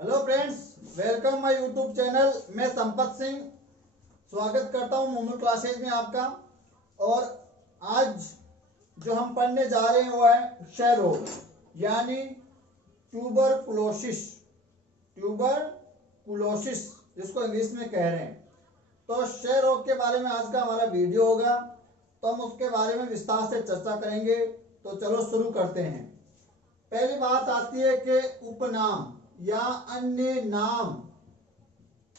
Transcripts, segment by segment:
Hello friends, welcome my YouTube channel. मैं संपत सिंह स्वागत करता हूं मोमो क्लासेज में आपका। और आज जो हम पढ़ने जा रहे हैं वो है क्षय रोग यानी ट्यूबरकुलोसिस। ट्यूबरकुलोसिस जिसको इंग्लिश में कह रहे हैं। तो क्षय रोग के बारे में आज का हमारा वीडियो होगा, तो हम उसके बारे में विस्तार से चर्चा करेंगे। तो चलो शुरू करते हैं। पहली बात आती है कि उपनाम या अन्य नाम।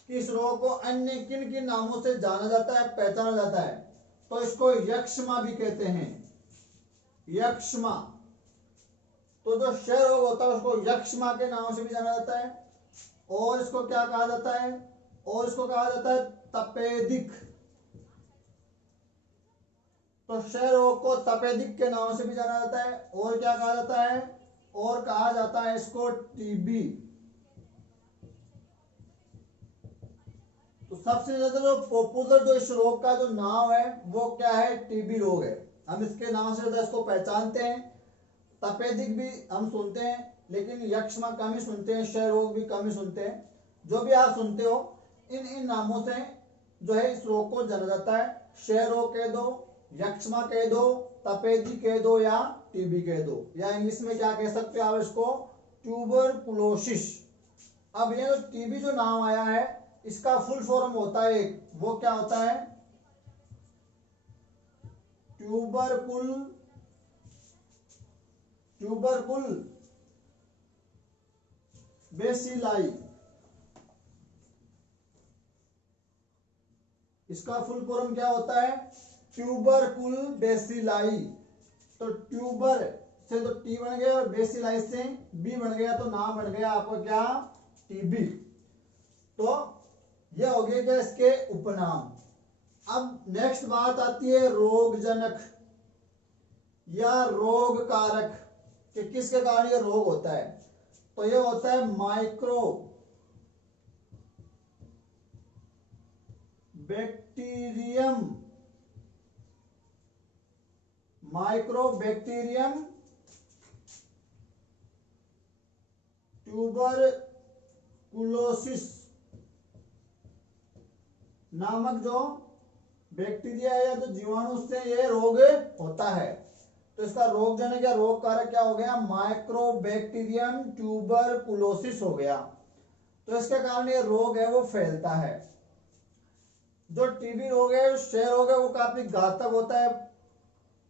किस रोग को अन्य किन किन नामों से जाना जाता है, पहचाना जाता है? तो इसको यक्ष्मा भी कहते हैं। यक्ष्मा। तो जो क्षय रोग होता है उसको यक्ष्मा के नाम से भी जाना जाता है। और इसको क्या कहा जाता है? और इसको कहा जाता है तपेदिक। तो क्षय रोग को तपेदिक के नाम से भी जाना जाता है। और क्या कहा जाता है? और कहा जाता है इसको टीबी। तो सबसे ज्यादा जो पॉपुलर जो इस रोग का जो नाम है वो क्या है? टीबी रोग है। हम इसके नाम से ज्यादा इसको पहचानते हैं। तपेदिक भी हम सुनते हैं, लेकिन यक्ष्मा कम ही सुनते हैं, क्षय रोग भी कम ही सुनते हैं। जो भी आप सुनते हो इन इन नामों से जो है इस रोग को जाना जाता है। क्षय रोग कह दो, यक्ष्मा कह दो, तपेदिक कह दो या टीबी कह दो, या इंग्लिश में क्या कह सकते हो आप इसको? ट्यूबरकुलोसिस। अब ये जो टीबी जो नाम आया है इसका फुल फॉर्म होता है एक, वो क्या होता है? ट्यूबरकुल बेसिलाई। इसका फुल फॉर्म क्या होता है? ट्यूबरकुल बेसिलाई। तो ट्यूबर से तो टी बन गया और बेसिलाई से बी बन गया, तो नाम बन गया आपको क्या? टीबी। तो यह हो गया क्या इसके उपनाम। अब नेक्स्ट बात आती है रोगजनक या रोग कारक, कि किसके कारण यह रोग होता है। तो यह होता है माइक्रो बैक्टीरियम ट्यूबरकुलोसिस नामक जो बैक्टीरिया या जो जीवाणु से यह रोग होता है। तो इसका रोगजनक या रोग कारक क्या हो गया? माइक्रोबैक्टीरियम ट्यूबरकुलोसिस हो गया। तो इसके कारण ये रोग है वो फैलता है। जो टीबी रोग है, क्षय रोग है, वो काफी घातक होता है।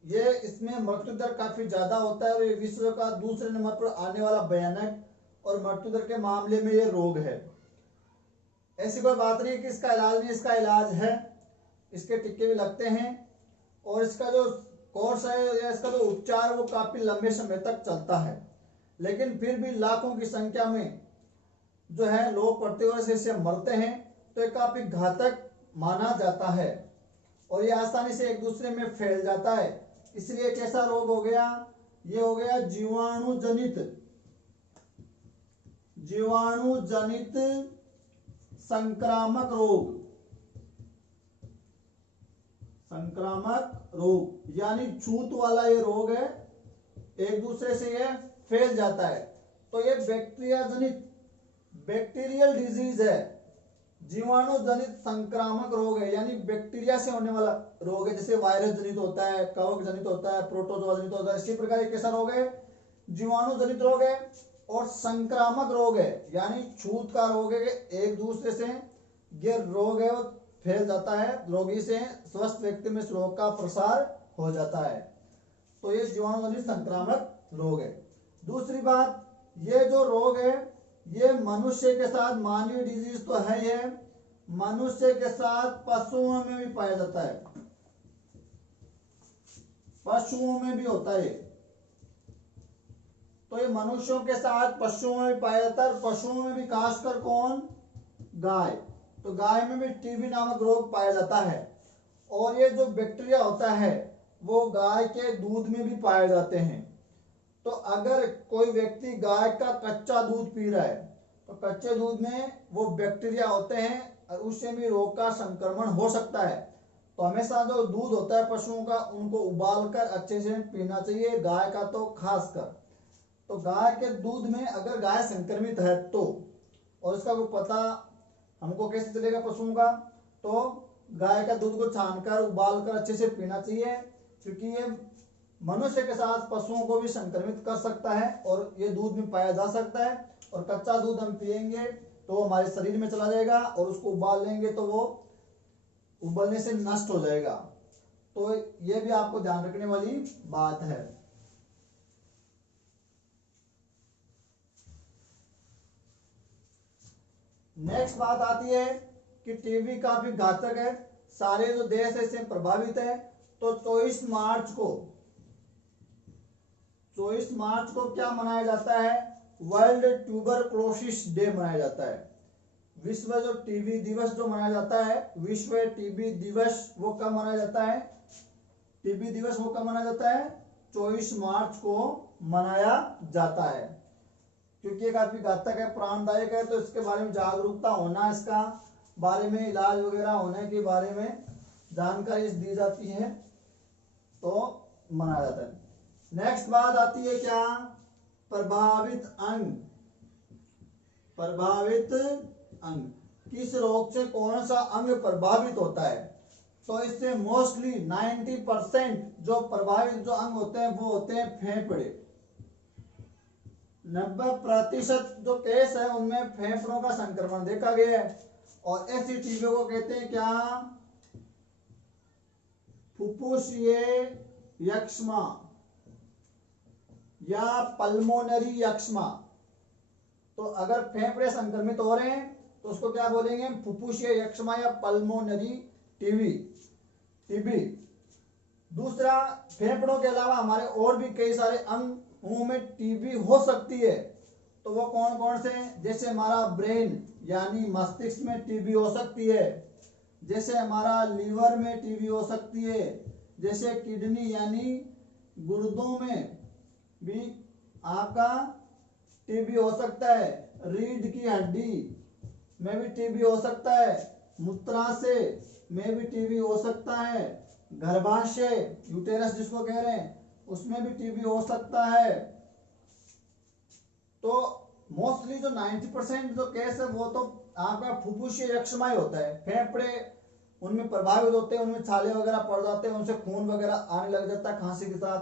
ये इसमें मृत्यु दर काफी ज्यादा होता है और ये विश्व का दूसरे नंबर पर आने वाला भयानक और मृत्यु दर के मामले में ये रोग है। ऐसी कोई बात नहीं कि इसका इलाज नहीं, इसका इलाज है, इसके टीके भी लगते हैं। और इसका जो कोर्स है या इसका जो उपचार वो काफी लंबे समय तक चलता है। लेकिन फिर भी लाखों की संख्या में जो है लोग प्रतिवर्ष इससे मरते हैं। तो ये काफी घातक माना जाता है और ये आसानी से एक दूसरे में फैल जाता है। इसलिए कैसा रोग हो गया? ये हो गया जीवाणुजनित संक्रामक रोग यानी छूत वाला ये रोग है, एक दूसरे से ये फैल जाता है। तो ये बैक्टीरियल डिजीज है, जीवाणु जनित संक्रामक रोग है, यानी बैक्टीरिया से होने वाला रोग है। जैसे वायरस जनित होता है, कवक जनित होता है, प्रोटोजोआ जनित होता है, इसी प्रकार एक कैसा रोग है? जीवाणु जनित रोग है और संक्रामक रोग है, यानी छूत का रोग है कि एक दूसरे से ये रोग है वो फैल जाता है, रोगी से स्वस्थ व्यक्ति में इस रोग का प्रसार हो जाता है। तो ये जीवाणु जनित संक्रामक रोग है। दूसरी बात, ये जो रोग है ये मनुष्य के साथ, मानवीय डिजीज तो है, ये मनुष्य के साथ पशुओं में भी पाया जाता है, पशुओं में भी होता है। तो ये मनुष्यों के साथ पशुओं में भी पाया जाता है। पशुओं में भी खासकर कौन? गाय। तो गाय में भी टीबी नामक रोग पाया जाता है। और ये जो बैक्टीरिया होता है वो गाय के दूध में भी पाए जाते हैं। तो अगर कोई व्यक्ति गाय का कच्चा दूध पी रहा है तो कच्चे दूध में वो बैक्टीरिया होते हैं और उससे भी रोग का संक्रमण हो सकता है। तो हमेशा जो दूध होता है पशुओं का उनको उबालकर अच्छे से पीना चाहिए, गाय का तो खासकर। तो गाय के दूध में अगर गाय संक्रमित है तो और इसका कोई पता हमको कैसे चलेगा पशुओं का, तो गाय का दूध को छानकर उबाल कर अच्छे से पीना चाहिए, क्योंकि ये मनुष्य के साथ पशुओं को भी संक्रमित कर सकता है और ये दूध में पाया जा सकता है। और कच्चा दूध हम पिएंगे तो वो हमारे शरीर में चला जाएगा और उसको उबाल लेंगे तो वो उबलने से नष्ट हो जाएगा। तो ये भी आपको ध्यान रखने वाली बात है। नेक्स्ट बात आती है कि टीबी काफी घातक है, सारे जो देश है इससे प्रभावित है। तो 24 मार्च को क्या मनाया जाता है, वर्ल्ड ट्यूबरक्लोसिस डे मनाया जाता है। विश्व जो टीबी दिवस जो मनाया जाता है, विश्व टीबी दिवस वो कब मनाया जाता है, टीबी दिवस वो कब मनाया जाता है, 24 मार्च को मनाया जाता है। क्योंकि ये काफी घातक है, प्राणदायक है, तो इसके बारे में जागरूकता होना, इसका बारे में इलाज वगैरह होने के बारे में जानकारी दी जाती है तो मनाया जाता है। नेक्स्ट बात आती है क्या, प्रभावित अंग, किस रोग से कौन सा अंग प्रभावित होता है। तो इससे मोस्टली 90% जो प्रभावित जो अंग होते हैं वो होते हैं फेफड़े। 90% जो केस है उनमें फेफड़ों का संक्रमण देखा गया है। और ऐसी टीबी को कहते हैं क्या, फुफ्फुसीय यक्ष्मा या पल्मोनरी यक्ष्मा। तो अगर फेफड़े संक्रमित हो रहे हैं तो उसको क्या बोलेंगे, फुफ्फुसीय यक्ष्मा या पल्मोनरी टीबी। दूसरा, फेफड़ों के अलावा हमारे और भी कई सारे अंगों में टीबी हो सकती है। तो वो कौन कौन से, जैसे हमारा ब्रेन यानी मस्तिष्क में टीबी हो सकती है, जैसे हमारा लीवर में टीबी हो सकती है, जैसे किडनी यानी गुर्दों में भी आपका टीबी हो सकता है, रीढ़ की हड्डी में भी टीबी हो सकता है, मूत्राशय में भी टीबी हो सकता है, गर्भाशय यूटेरस जिसको कह रहे हैं उसमें भी टीबी हो सकता है। तो मोस्टली जो 90% जो केस है वो तो आपका फुफ्फुसीय यक्ष्मा ही होता है। फेफड़े उनमें प्रभावित होते हैं, उनमें छाले वगैरह पड़ जाते हैं, उनसे खून वगैरह आने लग जाता है खांसी के साथ,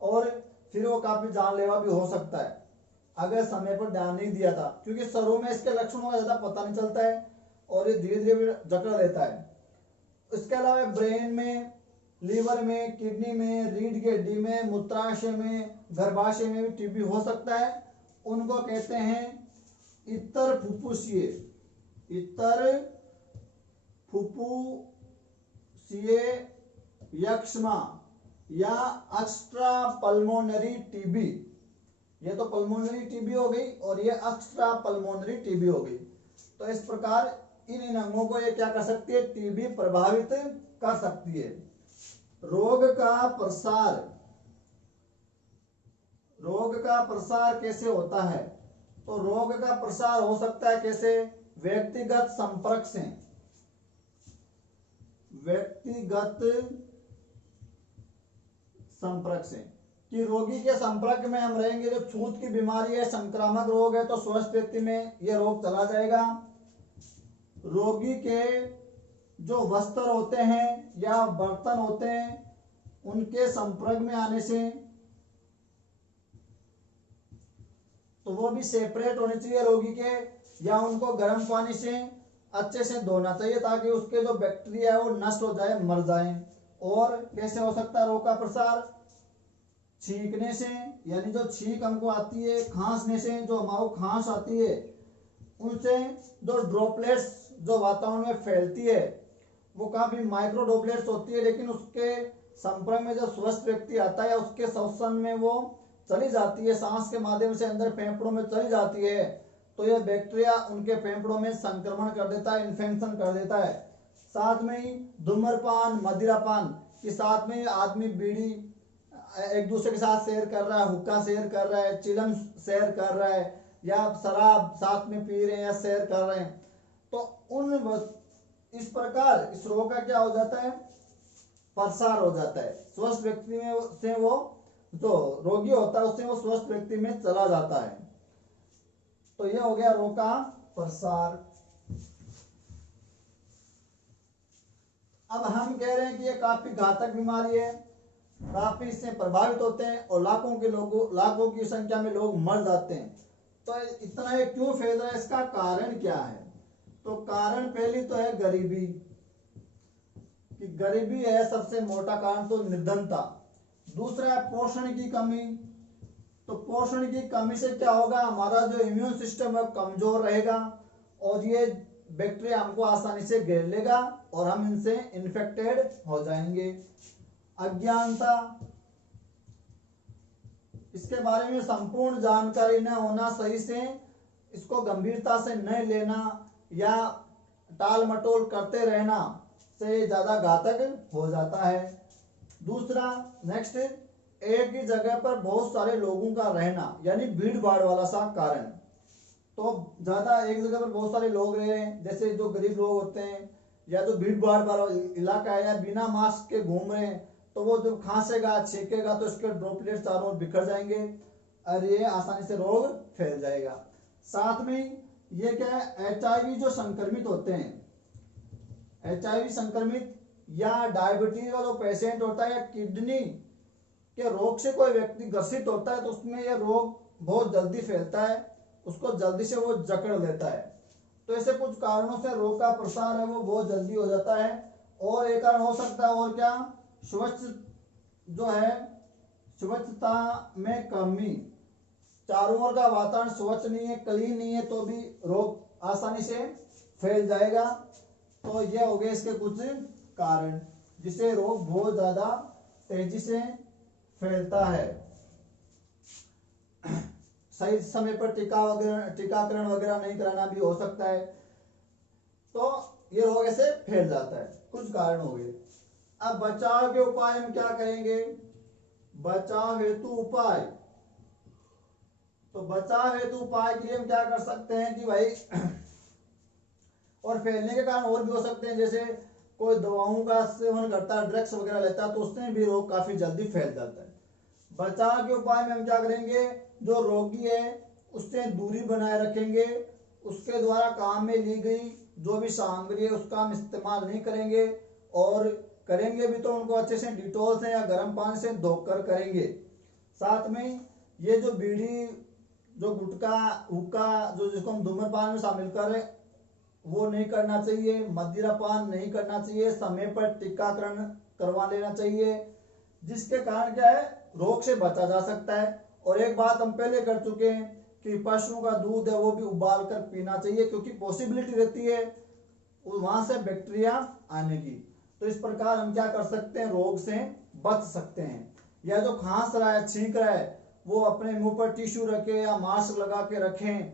और फिर वो काफी जानलेवा भी हो सकता है अगर समय पर ध्यान नहीं दिया था, क्योंकि शुरू में इसके लक्षणों का ज्यादा पता नहीं चलता है और ये धीरे धीरे जकड़ लेता है। इसके अलावा ब्रेन में, लीवर में, किडनी में, रीढ़ की हड्डी में, मूत्राशय में, गर्भाशय में भी टीबी हो सकता है। उनको कहते हैं इतर फुफ्फुसीय यक्ष्मा या एक्स्ट्रा पल्मोनरी टीबी। ये तो पल्मोनरी टीबी हो गई और ये एक्स्ट्रा पल्मोनरी टीबी हो गई। तो इस प्रकार इन अंगों को ये क्या कर सकती है, टीबी प्रभावित कर सकती है। रोग का प्रसार कैसे होता है, तो रोग का प्रसार हो सकता है कैसे, व्यक्तिगत संपर्क से कि रोगी के संपर्क में हम रहेंगे, जो छूत की बीमारी है, संक्रामक रोग है, तो स्वस्थ व्यक्ति में यह रोग चला जाएगा। रोगी के जो वस्त्र होते हैं या बर्तन होते हैं उनके संपर्क में आने से तो वो भी सेपरेट होने चाहिए रोगी के, या उनको गर्म पानी से अच्छे से धोना चाहिए ताकि उसके जो बैक्टीरिया है वो नष्ट हो जाए, मर जाए। और कैसे हो सकता है रोग का प्रसार, छींकने से, यानी जो छींक हमको आती है, खांसने से, जो हमारे खांस आती है उनसे जो ड्रॉपलेट्स जो वातावरण में फैलती है वो काफी माइक्रो ड्रॉपलेट्स होती है, लेकिन उसके संपर्क में जो स्वस्थ व्यक्ति आता है उसके श्वसन में वो चली जाती है, सांस के माध्यम से अंदर फेफड़ों में चली जाती है, तो यह बैक्टीरिया उनके फेफड़ों में संक्रमण कर देता है, इन्फेक्शन कर देता है। साथ में ही धूम्रपान, मदिरापान के साथ में आदमी बीड़ी एक दूसरे के साथ शेयर कर रहा है, हुक्का शेयर कर रहा है, चिलम शेयर कर रहा है, या शराब साथ में पी रहे हैं या शेयर कर रहे हैं, तो इस प्रकार इस रोग का क्या हो जाता है, प्रसार हो जाता है। स्वस्थ व्यक्ति में से वो जो रोगी होता है उससे वो स्वस्थ व्यक्ति में चला जाता है। तो ये हो गया रोग का प्रसार। अब हम कह रहे हैं कि ये काफी घातक बीमारी है, काफी इससे प्रभावित होते हैं और लाखों की संख्या में लोग मर जाते हैं। तो इतना ये क्यों फैल रहा है, इसका कारण क्या है? तो कारण पहली तो है गरीबी, कि गरीबी है सबसे मोटा कारण, तो निर्धनता। दूसरा है पोषण की कमी, तो पोषण की कमी से क्या होगा, हमारा जो इम्यून सिस्टम है कमजोर रहेगा और ये बैक्टीरिया हमको आसानी से घेर लेगा और हम इनसे इन्फेक्टेड हो जाएंगे। अज्ञानता, इसके बारे में संपूर्ण जानकारी न होना, सही से इसको गंभीरता से नहीं लेना या टाल मटोल करते रहना से ज्यादा घातक हो जाता है। दूसरा नेक्स्ट, एक ही जगह पर बहुत सारे लोगों का रहना, यानी भीड़ भाड़ वाला सा कारण। तो ज्यादा एक जगह पर बहुत सारे लोग रह रहे हैं, जैसे जो गरीब लोग होते हैं या जो भीड़ भाड़ वाला इलाका है या बिना मास्क के घूम रहे हैं, तो वो जब खांसेगा छींकेगा तो इसके ड्रॉपलेट चारों ओर बिखर जाएंगे और ये आसानी से रोग फैल जाएगा। साथ में ये क्या है, HIV जो संक्रमित होते हैं, HIV संक्रमित या डायबिटीज का जो पेशेंट होता है या किडनी के रोग से कोई व्यक्ति ग्रसित होता है, तो उसमें यह रोग बहुत जल्दी फैलता है, उसको जल्दी से वो जकड़ लेता है। तो ऐसे कुछ कारणों से रोग का प्रसार है वो बहुत जल्दी हो जाता है। और एक कारण हो सकता है और क्या, स्वच्छ जो है, स्वच्छता में कमी, चारों ओर का वातावरण स्वच्छ नहीं है, क्लीन नहीं है, तो भी रोग आसानी से फैल जाएगा। तो ये हो गए इसके कुछ कारण जिससे रोग बहुत ज्यादा तेजी से फैलता है। सही समय पर टीकाकरण वगैरह नहीं कराना भी हो सकता है, तो ये रोग ऐसे फैल जाता है। कुछ कारण हो गए। अब बचाव के उपाय हम क्या करेंगे, बचाव हेतु उपाय। तो बचाव हेतु उपाय के लिए हम क्या कर सकते हैं कि भाई और फैलने के कारण और भी हो सकते हैं, जैसे कोई दवाओं का सेवन करता है, ड्रग्स वगैरह लेता है, तो उससे भी रोग काफी जल्दी फैल जाता है। बचाव के उपाय में हम क्या करेंगे, जो रोगी है उससे दूरी बनाए रखेंगे, उसके द्वारा काम में ली गई जो भी सामग्री है उसका हम इस्तेमाल नहीं करेंगे, और करेंगे भी तो उनको अच्छे से डिटॉल से या गर्म पानी से धोकर करेंगे। साथ में ये जो बीड़ी, जो गुटखा, हुक्का, जो जिसको हम धूम्रपान में शामिल करें, वो नहीं करना चाहिए। मदिरापान नहीं करना चाहिए। समय पर टीकाकरण करवा लेना चाहिए, जिसके कारण क्या है, रोग से बचा जा सकता है। और एक बात हम पहले कर चुके हैं कि पशुओं का दूध है वो भी उबाल कर पीना चाहिए, क्योंकि पॉसिबिलिटी रहती है वहां से बैक्टीरिया आने की। तो इस प्रकार हम क्या कर सकते हैं, रोग से बच सकते हैं। या जो खांस रहा है, छींक रहा है, वो अपने मुंह पर टिश्यू रखे या मास्क लगा के रखें,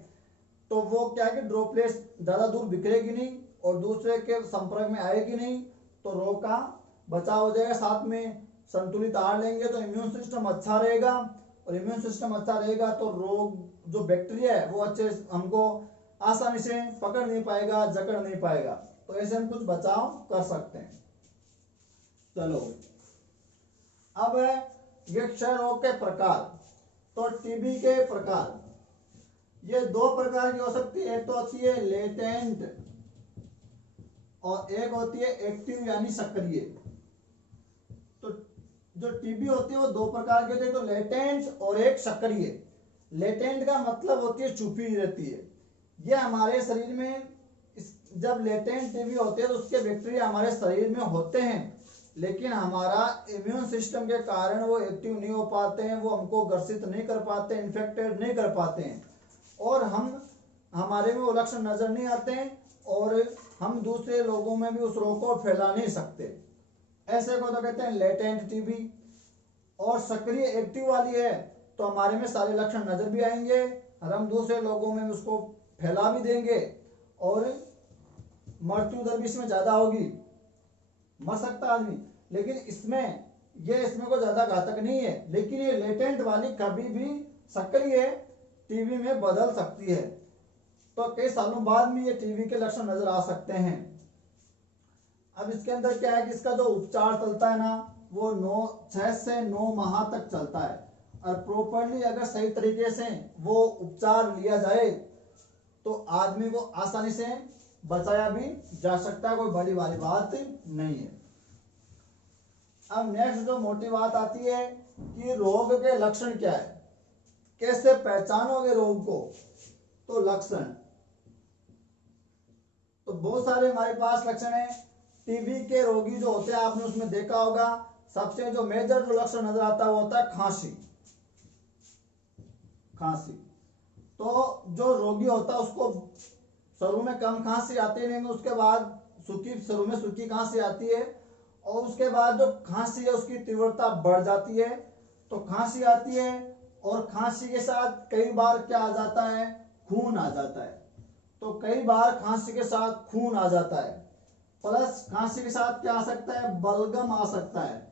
तो वो क्या है कि ड्रॉपलेट्स ज्यादा दूर बिखरेगी नहीं और दूसरे के संपर्क में आएगी नहीं, तो रोग का बचाव हो जाएगा। साथ में संतुलित आहार लेंगे तो इम्यून सिस्टम अच्छा रहेगा, और इम्यून सिस्टम अच्छा रहेगा तो रोग जो बैक्टीरिया है वो अच्छे हमको आसानी से पकड़ नहीं पाएगा, जकड़ नहीं पाएगा। तो ऐसे हम कुछ बचाव कर सकते हैं। चलो अब ये क्षय रोग के प्रकार। तो टीबी के प्रकार ये दो प्रकार की हो सकती है, एक तो होती है लेटेंट और एक होती है एक्टिव यानी सक्रिय। तो जो टीबी होती है वो दो प्रकार की होती है, तो लेटेंट और एक सक्रिय। लेटेंट का मतलब होती है छुपी रहती है, ये हमारे शरीर में जब लेटेंट टीबी होती है तो उसके बैक्टीरिया हमारे शरीर में होते हैं, लेकिन हमारा इम्यून सिस्टम के कारण वो एक्टिव नहीं हो पाते हैं, वो हमको ग्रसित नहीं कर पाते, इन्फेक्टेड नहीं कर पाते हैं, और हमारे में वो लक्षण नजर नहीं आते हैं, और हम दूसरे लोगों में भी उस रोग को फैला नहीं सकते। ऐसे को तो कहते हैं लेटेंट टीबी। और सक्रिय एक्टिव वाली है तो हमारे में सारे लक्षण नजर भी आएंगे और हम दूसरे लोगों में उसको फैला भी देंगे, और मृत्यु दर भी इसमें ज्यादा होगी, मर सकता आदमी। लेकिन इसमें कोई ज्यादा घातक नहीं है, लेकिन ये लेटेंट वाली कभी भी सक्रिय टीबी में बदल सकती है, तो कई सालों बाद में ये टीबी के लक्षण नजर आ सकते हैं। अब इसके अंदर क्या है कि इसका जो उपचार चलता है ना, वो 6 से 9 माह तक चलता है, और प्रॉपरली अगर सही तरीके से वो उपचार लिया जाए तो आदमी को आसानी से बचाया भी जा सकता है, कोई बड़ी वाली बात नहीं है। अब नेक्स्ट जो मोटी बात आती है कि रोग के लक्षण क्या है, कैसे पहचानोगे रोग को। तो लक्षण तो बहुत सारे हमारे पास लक्षण है। टीबी के रोगी जो होते हैं आपने उसमें देखा होगा, सबसे जो मेजर जो लक्षण नजर आता है वो होता है खांसी। खांसी तो जो रोगी होता है उसको शुरू में कम खांसी आती है, लेकिन उसके बाद शुरू में सूखी खांसी आती है, और उसके बाद जो खांसी है उसकी तीव्रता बढ़ जाती है। तो खांसी आती है और खांसी के साथ कई बार क्या आ जाता है, खून आ जाता है। तो कई बार खांसी के साथ खून आ जाता है, प्लस खांसी के साथ क्या आ सकता है, बलगम आ सकता है।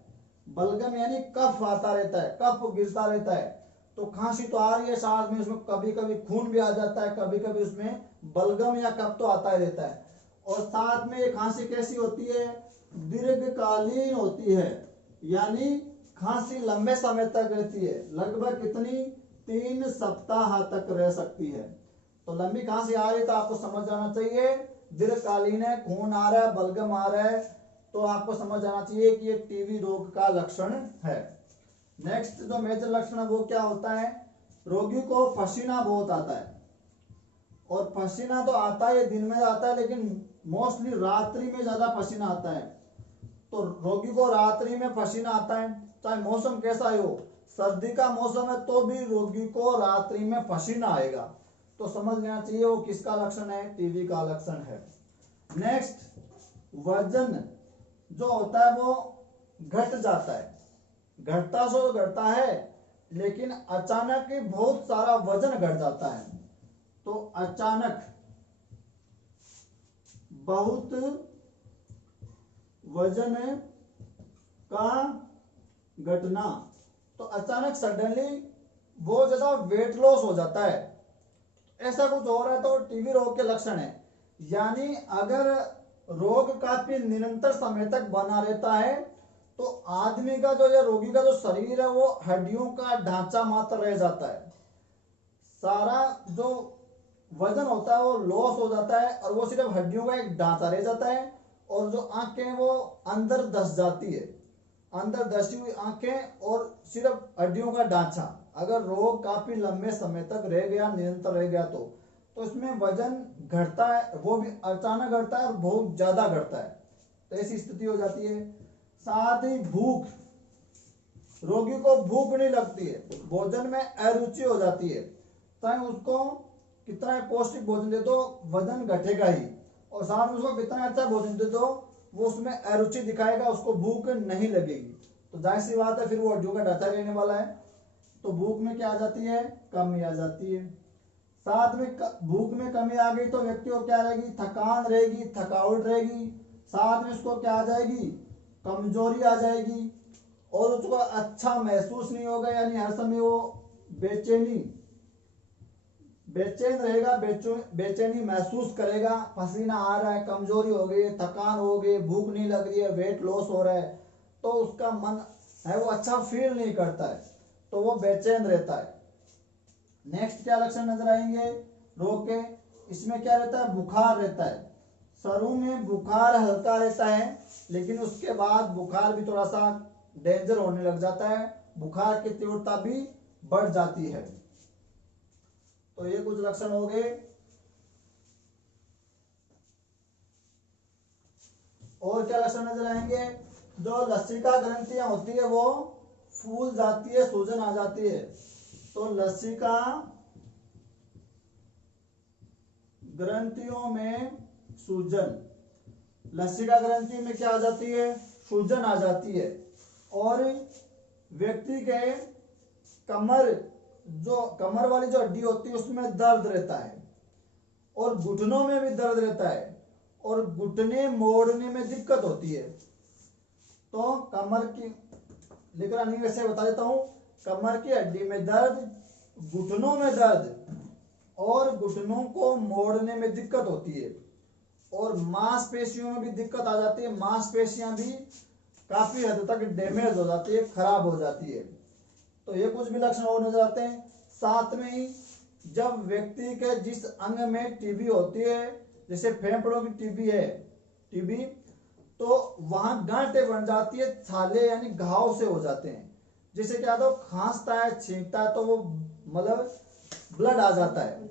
बलगम यानी कफ आता रहता है, कफ गिरता रहता है। तो खांसी तो आ रही है, साथ में उसमें कभी कभी खून भी आ जाता है, कभी कभी उसमें बलगम या कफ तो आता ही रहता है। और साथ में ये खांसी कैसी होती है, दीर्घकालीन होती है, यानी खांसी लंबे समय तक रहती है, लगभग कितनी, 3 सप्ताह तक रह सकती है। तो लंबी खांसी आ रही है तो आपको समझ जाना चाहिए दीर्घकालीन है, खून आ रहा है, बलगम आ रहा है, तो आपको समझ जाना चाहिए कि ये टीबी रोग का लक्षण है। नेक्स्ट जो मेजर लक्षण है वो क्या होता है, रोगी को पसीना बहुत आता है। और पसीना तो आता है, दिन में आता है, लेकिन मोस्टली रात्रि में ज्यादा पसीना आता है। तो रोगी को रात्रि में पसीना आता है, चाहे मौसम कैसा ही हो, सर्दी का मौसम है तो भी रोगी को रात्रि में पसीना आएगा। तो समझ लेना चाहिए वो किसका लक्षण है, टीबी का लक्षण है। नेक्स्ट, वजन जो होता है वो घट जाता है, घटता सो घटता है, लेकिन अचानक ही बहुत सारा वजन घट जाता है। तो अचानक बहुत वजन का घटना, तो अचानक सडनली बहुत ज्यादा वेट लॉस हो जाता है, ऐसा कुछ हो रहा है तो टीबी रोग के लक्षण है। यानी अगर रोग काफी निरंतर समय तक बना रहता है तो आदमी का जो या रोगी का जो शरीर है वो हड्डियों का ढांचा मात्र रह जाता है, सारा जो वजन होता है वो लॉस हो जाता है और वो सिर्फ हड्डियों का एक ढांचा रह जाता है। और जो आंखें हैं वो अंदर धस जाती है, अंदर धसी हुई आंखें और सिर्फ हड्डियों का ढांचा। अगर रोग काफी लंबे समय तक रह गया, निरंतर रह गया, तो इसमें वजन घटता है, वो भी अचानक घटता है और बहुत ज्यादा घटता है, तो ऐसी स्थिति हो जाती है। साथ ही भूख, रोगी को भूख नहीं लगती है, भोजन में अरुचि हो जाती है, चाहे उसको कितना पौष्टिक भोजन दे दो वजन घटेगा ही, और साथ में उसको कितना अच्छा भोजन दे दो वो उसमें अरुचि दिखाएगा, उसको भूख नहीं लगेगी। तो जाहिर सी बात है फिर वो हड्डियों का ढांचा रहने वाला है, तो भूख में क्या आ जाती है, कमी आ जाती है। साथ में भूख में कमी आ गई तो व्यक्ति को क्या रहेगी, थकान रहेगी, थकावट रहेगी, साथ में उसको क्या आ जाएगी, कमजोरी आ जाएगी, और उसको अच्छा महसूस नहीं होगा, यानी हर समय वो बेचैन रहेगा, बेचैनी महसूस करेगा, पसीना आ रहा है, कमजोरी हो गई है, थकान हो गई, भूख नहीं लग रही है, वेट लॉस हो रहा है, तो उसका मन है वो अच्छा फील नहीं करता है, तो वो बेचैन रहता है। नेक्स्ट क्या लक्षण नजर आएंगे रोग के, इसमें क्या रहता है, बुखार रहता है। शुरू में बुखार हल्का रहता है, लेकिन उसके बाद बुखार भी थोड़ा सा डेंजर होने लग जाता है, बुखार की तीव्रता भी बढ़ जाती है। तो ये कुछ लक्षण हो गए। और क्या लक्षण नजर आएंगे, जो लसिका ग्रंथियां होती है वो फूल जाती है, सूजन आ जाती है। तो लसिका ग्रंथियों में सूजन, लसिका ग्रंथि में क्या आ जाती है, सूजन आ जाती है। और व्यक्ति के कमर वाली जो हड्डी होती है उसमें दर्द रहता है, और घुटनों में भी दर्द रहता है, और घुटने मोड़ने में दिक्कत होती है। तो कमर की लेकर नहीं, वैसे बता देता हूं, कमर की हड्डी में दर्द, घुटनों में दर्द, और घुटनों को मोड़ने में दिक्कत होती है, और मांसपेशियों में भी दिक्कत आ जाती है, मांसपेशियां भी काफी हद तक डैमेज हो जाती है, खराब हो जाती है। तो ये कुछ भी लक्षण और नजर आते हैं। साथ में ही जब व्यक्ति के जिस अंग में टीबी होती है, जैसे फेफड़ों की टीबी है, टीबी, तो वहां गांठें बन जाती है, छाले यानी घाव से हो जाते हैं। जैसे क्या तो खांसता है, छींकता है, तो वो मतलब ब्लड आ जाता है।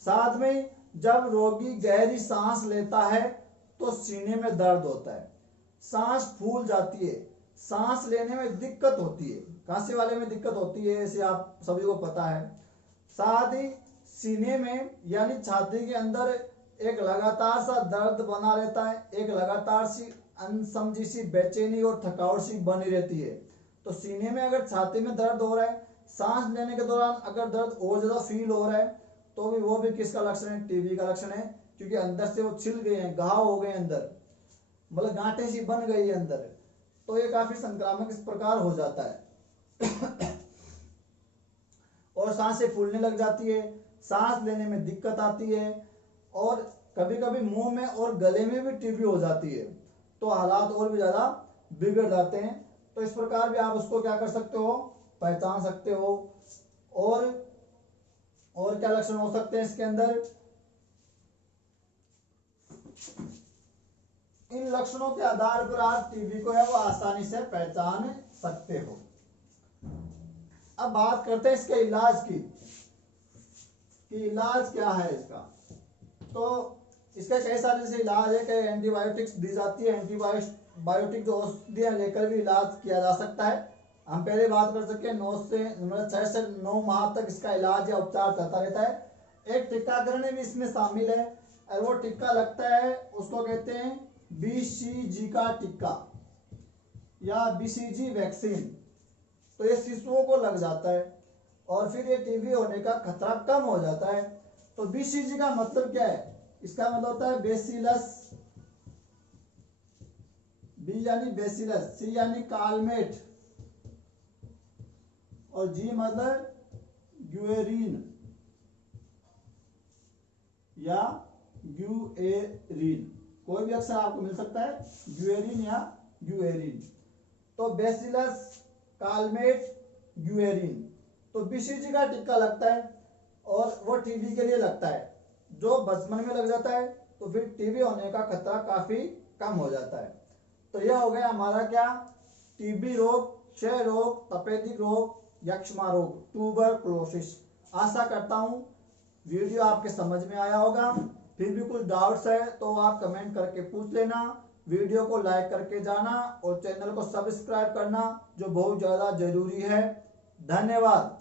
साथ में जब रोगी गहरी सांस लेता है तो सीने में दर्द होता है, सांस फूल जाती है, सांस लेने में दिक्कत होती है, कांसे वाले में दिक्कत होती है, ऐसे आप सभी को पता है। साथ ही सीने में यानी छाती के अंदर एक लगातार सा दर्द बना रहता है, एक लगातार सी अनसमझी सी बेचैनी और थकावट सी बनी रहती है। तो सीने में अगर छाती में दर्द हो रहा है, सांस लेने के दौरान अगर दर्द और ज्यादा फील हो रहा है, तो भी वो भी किसका लक्षण है? टीबी का लक्षण है, क्योंकि अंदर से वो छिल गए हैं, घाव हो गए अंदर, मतलब गांठें सी बन गई है अंदर। तो ये काफी संक्रामक इस प्रकार हो जाता है। और सांसें फूलने लग जाती है, सांस लेने में दिक्कत आती है, और कभी कभी मुंह में और गले में भी टीबी हो जाती है, तो हालात और भी ज्यादा बिगड़ जाते हैं। तो इस प्रकार भी आप उसको क्या कर सकते हो? पहचान सकते हो। और क्या लक्षण हो सकते हैं इसके अंदर? इन लक्षणों के आधार पर आप टीबी को है वो आसानी से पहचान सकते हो। अब बात करते हैं इसके इलाज की, कि इलाज क्या है इसका। तो इसके कई सारे जैसे इलाज है, कई एंटीबायोटिक्स दी जाती है, एंटीबायोटिक जो औषधियां लेकर भी इलाज किया जा सकता है। हम पहले बात कर सकते हैं 6 से 9 माह तक इसका इलाज या उपचार चलता रहता है। एक टीकाकरण भी इसमें शामिल है, और वो टीका लगता है, उसको कहते हैं BCG का टीका या BCG वैक्सीन। तो ये शिशुओं को लग जाता है और फिर ये टीबी होने का खतरा कम हो जाता है। तो BCG का मतलब क्या है? इसका मतलब होता है बेसिलस, बी यानी बेसिलस, सी यानी कालमेट, और जी मतलब ग्यूएरीन या ग्यूएरीन, कोई भी अक्षर आपको मिल सकता है, ग्यूएरीन या ग्यूएरीन। तो बेसिलस, कालमेट, ग्यूएरीन। तो BCG का टीका लगता है और वो टीबी के लिए लगता है। जो बचपन में लग जाता है तो फिर टीबी होने का खतरा काफी कम हो जाता है। तो यह हो गया हमारा क्या? टीबी रोग, क्षय रोग, तपेदिक रोग, यक्ष्मा रोग, ट्यूबरकुलोसिस। आशा करता हूं वीडियो आपके समझ में आया होगा। फिर भी कुछ डाउट्स है तो आप कमेंट करके पूछ लेना, वीडियो को लाइक करके जाना और चैनल को सब्सक्राइब करना, जो बहुत ज़्यादा जरूरी है। धन्यवाद।